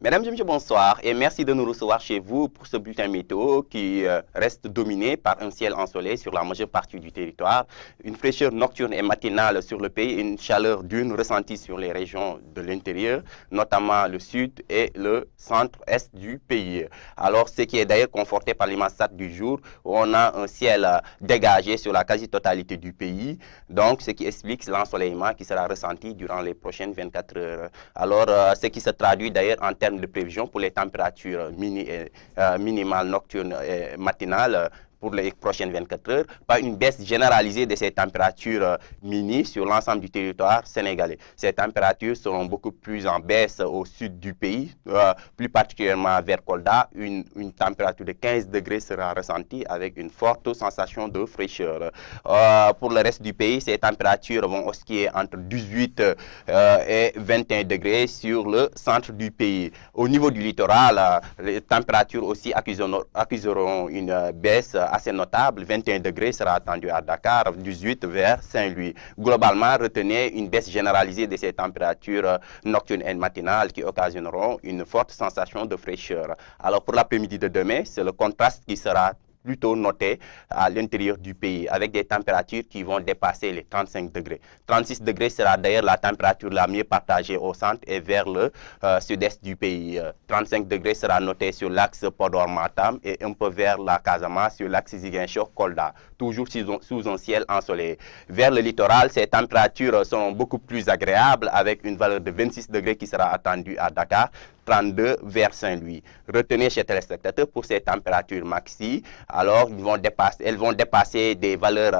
Mesdames et messieurs, bonsoir et merci de nous recevoir chez vous pour ce bulletin météo qui reste dominé par un ciel ensoleillé sur la majeure partie du territoire, une fraîcheur nocturne et matinale sur le pays, une chaleur diurne ressentie sur les régions de l'intérieur, notamment le sud et le centre-est du pays. Alors, ce qui est d'ailleurs conforté par l'immense du jour, où on a un ciel dégagé sur la quasi-totalité du pays, donc ce qui explique l'ensoleillement qui sera ressenti durant les prochaines 24 heures. Alors, ce qui se traduit d'ailleurs en termes de prévision pour les températures minimales nocturnes et matinales pour les prochaines 24 heures, par une baisse généralisée de ces températures mini sur l'ensemble du territoire sénégalais. Ces températures seront beaucoup plus en baisse au sud du pays, plus particulièrement vers Kolda. Une température de 15 degrés sera ressentie avec une forte sensation de fraîcheur. Pour le reste du pays, ces températures vont osciller entre 18 et 21 degrés sur le centre du pays. Au niveau du littoral, les températures aussi accuseront une baisse assez notable. 21 degrés sera attendu à Dakar, 18 vers Saint-Louis. Globalement, retenez une baisse généralisée de ces températures nocturnes et matinales qui occasionneront une forte sensation de fraîcheur. Alors pour l'après-midi de demain, c'est le contraste qui sera plutôt noté à l'intérieur du pays, avec des températures qui vont dépasser les 35 degrés. 36 degrés sera d'ailleurs la température la mieux partagée au centre et vers le sud-est du pays. 35 degrés sera noté sur l'axe Podor-Matam et un peu vers la Casamance sur l'axe Ziguinchor-Kolda, toujours sous un ciel ensoleillé. Vers le littoral, ces températures seront beaucoup plus agréables avec une valeur de 26 degrés qui sera attendue à Dakar, 32 vers Saint-Louis. Retenez, chers téléspectateurs, pour ces températures maxi, alors elles vont dépasser des valeurs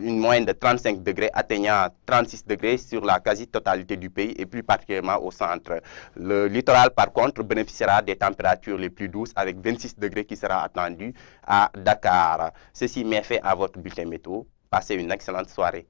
une moyenne de 35 degrés, atteignant 36 degrés sur la quasi-totalité du pays et plus particulièrement au centre. Le littoral, par contre, bénéficiera des températures les plus douces avec 26 degrés qui sera attendu à Dakar. Ceci met fin à votre bulletin météo. Passez une excellente soirée.